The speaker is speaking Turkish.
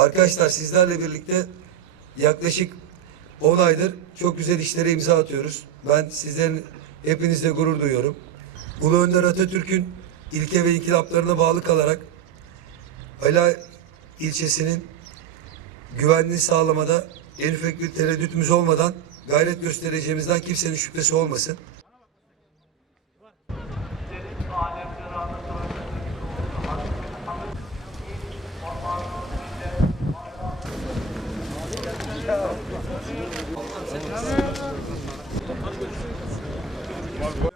Arkadaşlar sizlerle birlikte yaklaşık 10 aydır çok güzel işlere imza atıyoruz. Ben sizlerin hepinizle gurur duyuyorum. Ulu Önder Atatürk'ün ilke ve inkılaplarına bağlı kalarak Ala ilçesinin güvenliğini sağlamada en ufak bir tereddütümüz olmadan gayret göstereceğimizden kimsenin şüphesi olmasın. Programı